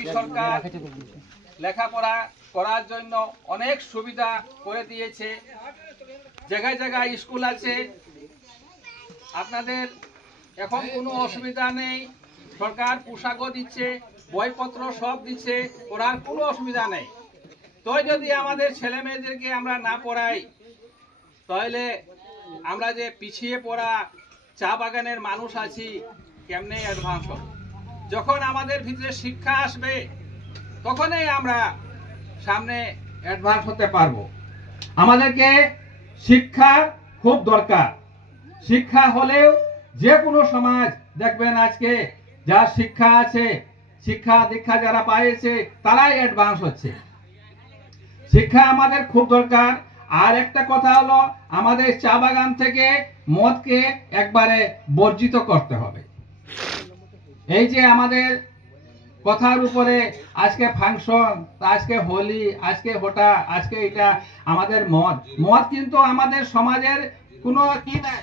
BJP সরকার লেখাপড়া করার জন্য অনেক সুবিধা করে দিয়েছে। জায়গায় জায়গায় স্কুল আছে, আপনাদের এখন কোনো অসুবিধা নেই। সরকার পোশাকও দিচ্ছে, বইপত্র সব দিচ্ছে, পড়ার কোনো অসুবিধা নেই। তো যদি আমাদের ছেলে মেয়েদেরকে আমরা না পড়াই, তাহলে আমরা যে পিছিয়ে পড়া চা বাগানের মানুষ আছি, কেমনে অ্যাডভান্স হবে? যখন আমাদের ভিতরে শিক্ষা আসবে, তখনই আমরা সামনে অ্যাডভান্স হতে পারবো। আমাদেরকে শিক্ষা খুব দরকার। শিক্ষা হলেও যে কোনো সমাজ দেখবেন আজকে যার শিক্ষা আছে, শিক্ষা দীক্ষা যারা পাইছে, তারাই অ্যাডভান্স হচ্ছে। শিক্ষা আমাদের খুব দরকার। আর একটা কথা হলো, আমাদের চা বাগান থেকে মদকে একবারে বর্জিত করতে হবে। এই যে আমাদের কথার উপরে আজকে ফাংশন, আজকে হোলি, আজকে হোটা, আজকে এটা আমাদের মদ কিন্তু আমাদের সমাজের কোনো কি নাই।